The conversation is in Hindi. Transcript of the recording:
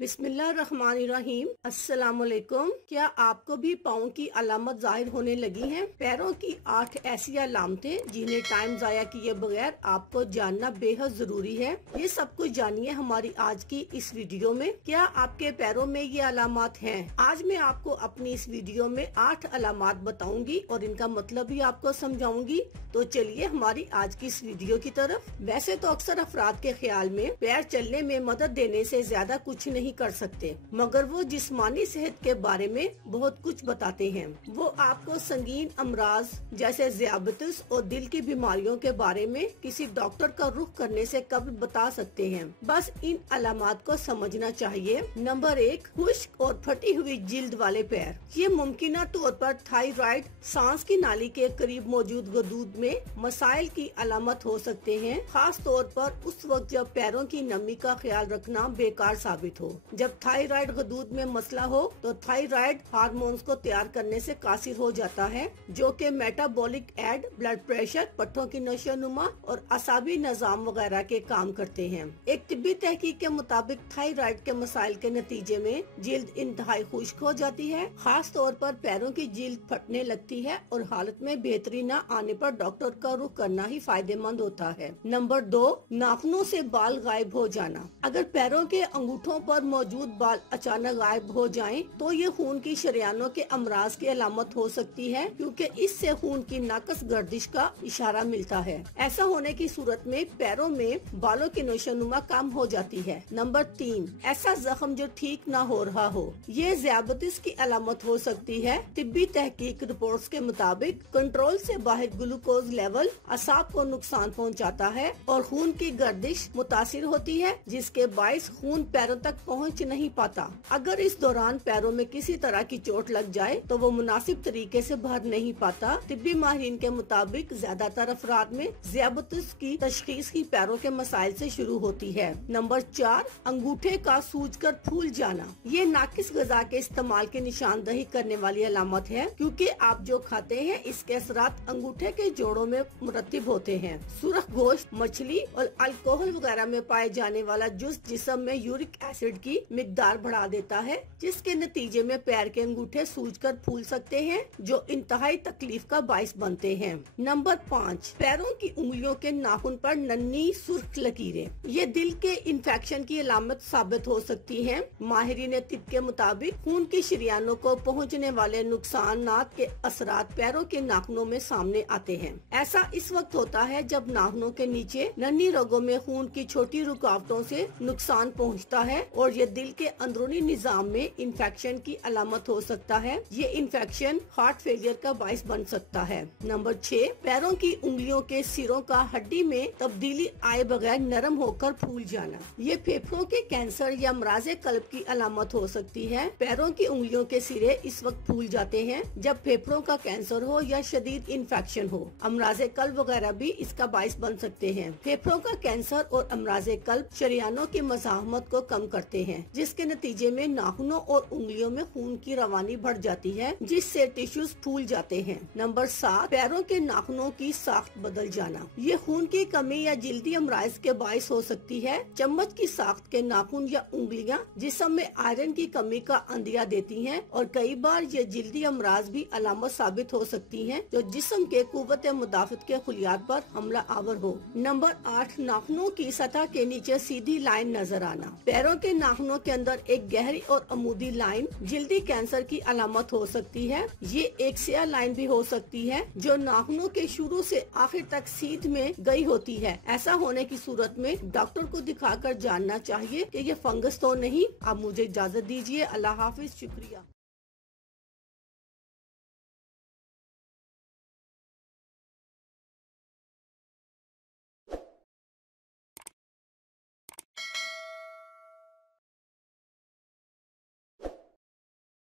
बिस्मिल्लाहिर्रहमानिर्रहीम। अस्सलामुअलैकुम। क्या आपको भी पाँव की अलामत जाहिर होने लगी हैं? पैरों की 8 ऐसी अलामतें जिन्हें टाइम जाया किए बगैर आपको जानना बेहद जरूरी है। ये सब कुछ जानिए हमारी आज की इस वीडियो में। क्या आपके पैरों में ये अलामात हैं? आज मैं आपको अपनी इस वीडियो में 8 अलामात बताऊंगी और इनका मतलब भी आपको समझाऊंगी। तो चलिए हमारी आज की इस वीडियो की तरफ। वैसे तो अक्सर अफराद के ख्याल में पैर चलने में मदद देने से ज्यादा कुछ नहीं कर सकते, मगर वो जिस्मानी सेहत के बारे में बहुत कुछ बताते हैं। वो आपको संगीन अमराज जैसे ज़ियाबतिस और दिल की बीमारियों के बारे में किसी डॉक्टर का रुख करने से कब बता सकते हैं। बस इन अलामात को समझना चाहिए। नंबर 1, खुश्क और फटी हुई जिल्द वाले पैर। ये मुमकिना तौर पर थायराइड, सांस की नाली के करीब मौजूद गदूद में मसाइल की अलामत हो सकते हैं, खास तौर पर उस वक्त जब पैरों की नमी का ख्याल रखना बेकार साबित हो। जब थायराइड गदूद में मसला हो तो थायराइड हार्मोन्स को तैयार करने से कासिर हो जाता है, जो कि मेटाबॉलिक एड, ब्लड प्रेशर, पट्टों की नशोनुमा और असाबी निजाम वगैरह के काम करते हैं। एक तिब्बी तहकीक के मुताबिक थायराइड के मसाइल के नतीजे में जिल्द इंतहाई खुश्क हो जाती है, खास तौर पर पैरों की जिल्द फटने लगती है और हालत में बेहतरी न आने पर डॉक्टर का रुख करना ही फायदेमंद होता है। नंबर 2, नाखूनों से बाल गायब हो जाना। अगर पैरों के अंगूठों पर मौजूद बाल अचानक गायब हो जाएं, तो ये खून की शरियानों के अमराज की अलामत हो सकती है, क्योंकि इससे खून की नाकस गर्दिश का इशारा मिलता है। ऐसा होने की सूरत में पैरों में बालों की नशोनुमा कम हो जाती है। नंबर 3, ऐसा जख्म जो ठीक न हो रहा हो। ये ज़ियाबतिस की अलामत हो सकती है। तिब्बी तहकीक रिपोर्ट्स के मुताबिक कंट्रोल से बाहर ग्लूकोज लेवल असाब को नुकसान पहुंचाता है और खून की गर्दिश मुतासिर होती है, जिसके बाइस खून पैरों तक पहुंच नहीं पाता। अगर इस दौरान पैरों में किसी तरह की चोट लग जाए तो वो मुनासिब तरीके से भर नहीं पाता। तिब्बी माहिरीन के मुताबिक ज्यादातर अफराद में ज़ियाबतिस की तशखीस ही पैरों के मसाइल से शुरू होती है। नंबर 4, अंगूठे का सूजकर फूल जाना। ये नाकिस गजा के इस्तेमाल की निशानदही करने वाली अलामत है, क्योंकि आप जो खाते हैं इसके असरात अंगूठे के जोड़ों में मुरतब होते हैं। सुरख गोश्त, मछली और अल्कोहल वगैरह में पाए जाने वाला जुस जिस्म में यूरिक एसिड की मिकदार बढ़ा देता है, जिसके नतीजे में पैर के अंगूठे सूजकर फूल सकते हैं, जो इंतहाई तकलीफ का बाइस बनते हैं। नंबर 5, पैरों की उंगलियों के नाखून पर नन्ही सुर्ख लकीरें। ये दिल के इन्फेक्शन की अलामत साबित हो सकती हैं। माहिरीन तिब के मुताबिक खून की शरियानों को पहुंचने वाले नुकसानात के असरात पैरों के नाखूनों में सामने आते हैं। ऐसा इस वक्त होता है जब नाखूनों के नीचे नन्ही रगों में खून की छोटी रुकावटों से नुकसान पहुंचता है और ये दिल के अंदरूनी निजाम में इन्फेक्शन की अलामत हो सकता है। ये इन्फेक्शन हार्ट फेलियर का बाइस बन सकता है। नंबर 6, पैरों की उंगलियों के सिरों का हड्डी में तब्दीली आए बगैर नरम होकर फूल जाना। ये फेफड़ों के कैंसर या अमराज़े कल्ब की अलामत हो सकती है। पैरों की उंगलियों के सिरे इस वक्त फूल जाते हैं जब फेफड़ों का कैंसर हो या शदीद इन्फेक्शन हो। अमराज़े कल्ब वगैरह भी इसका बाइस बन सकते हैं। फेफड़ों का कैंसर और अमराज़े कल्ब शरियानों की मज़ाहमत को कम करते हैं, जिसके नतीजे में नाखूनों और उंगलियों में खून की रवानी बढ़ जाती है, जिससे टिश्यूज फूल जाते हैं। नंबर 7, पैरों के नाखूनों की साख्त बदल जाना। ये खून की कमी या जिल्दी अमराज के बाइस हो सकती है। चम्मच की साख्त के नाखून या उंगलियां जिस्म में आयरन की कमी का अंदिया देती हैं और कई बार ये जिल्दी अमराज भी अलामत साबित हो सकती हैं, जो जिस्म के कुव्वत मुदाफत के खुलियात पर हमला आवर हो। नंबर 8, नाखूनों की सतह के नीचे सीधी लाइन नजर आना। पैरों के नाखूनों के अंदर एक गहरी और अमूदी लाइन जिल्दी कैंसर की अलामत हो सकती है। ये एक स्याह लाइन भी हो सकती है जो नाखूनों के शुरू से आखिर तक सीध में गई होती है। ऐसा होने की सूरत में डॉक्टर को दिखाकर जानना चाहिए कि ये फंगस तो नहीं। आप मुझे इजाजत दीजिए। अल्लाह हाफिज। शुक्रिया।